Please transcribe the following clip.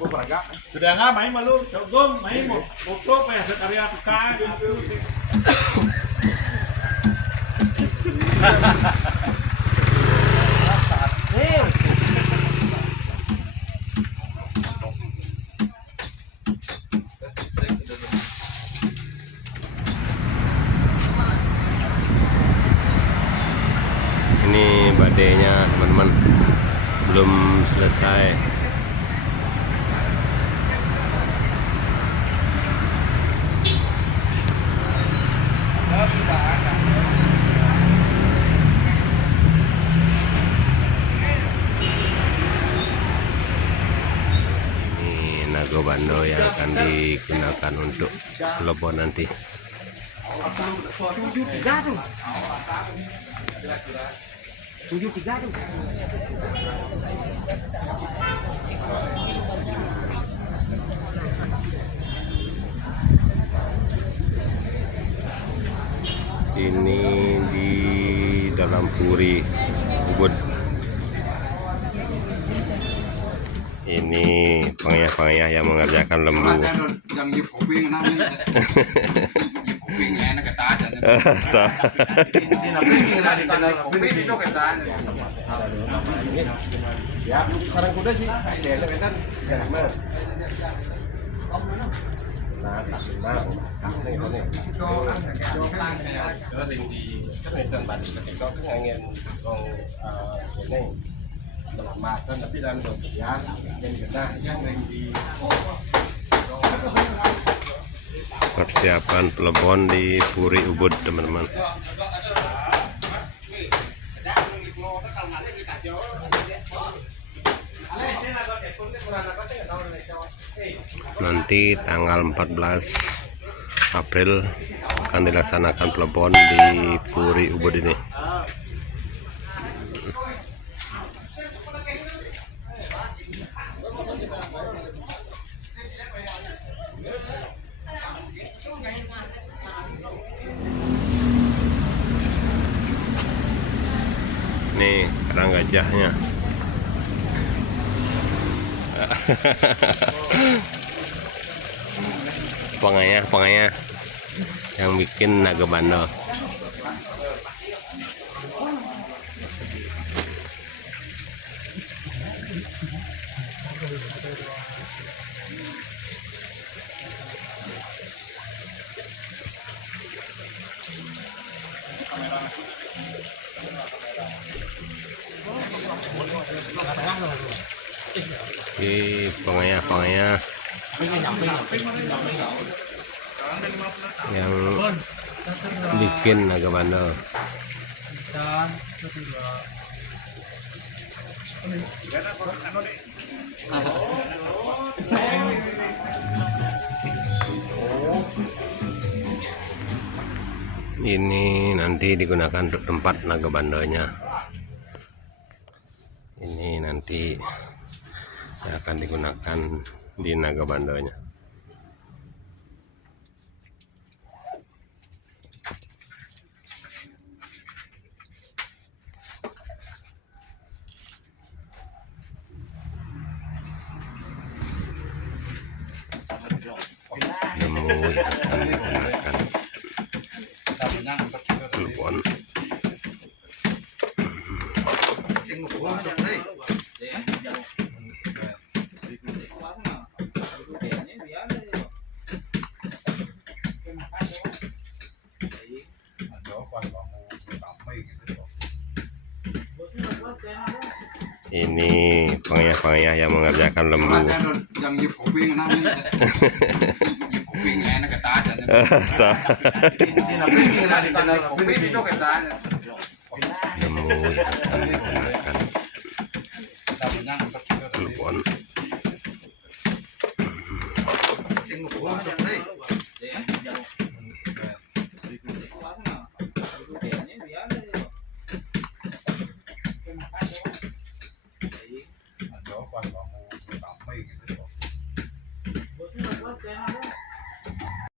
Sudah nggak main malu, cogong main mau foto kayak sekarya suka gitu. Ini badainya teman-teman belum selesai. Ini Nago Bando yang akan digunakan untuk Plebon nanti. 73 tuh. 73 tuh. Ini di dalam puri Ubud. Ini pengayah-pengayah yang mengerjakan lembu. Ya, sarang kuda sih. Kan Persiapan Plebon di Puri Ubud, teman-teman. Nanti tanggal 14 April akan dilaksanakan Plebon di Puri Ubud ini. Nih kerang gajahnya. Pengayah yang bikin Naga Bando. Pengayah yang bikin Naga Bando. Ini nanti digunakan untuk tempat Naga Bandonya. Ini nanti yang akan digunakan di Naga Bandonya. Lembu akan menggunakan Plebon. Ini pengayah-pengayah yang mengerjakan lembu. Lembu akan menggunakan